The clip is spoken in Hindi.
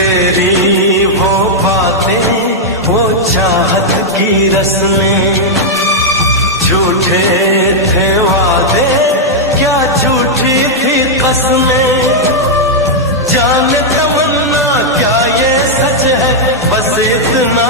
तेरी वो बातें, वो चाहत की रस्में, झूठे थे वादे, क्या झूठी थी कसमें। जाने तमन्ना क्या ये सच है, बस इतना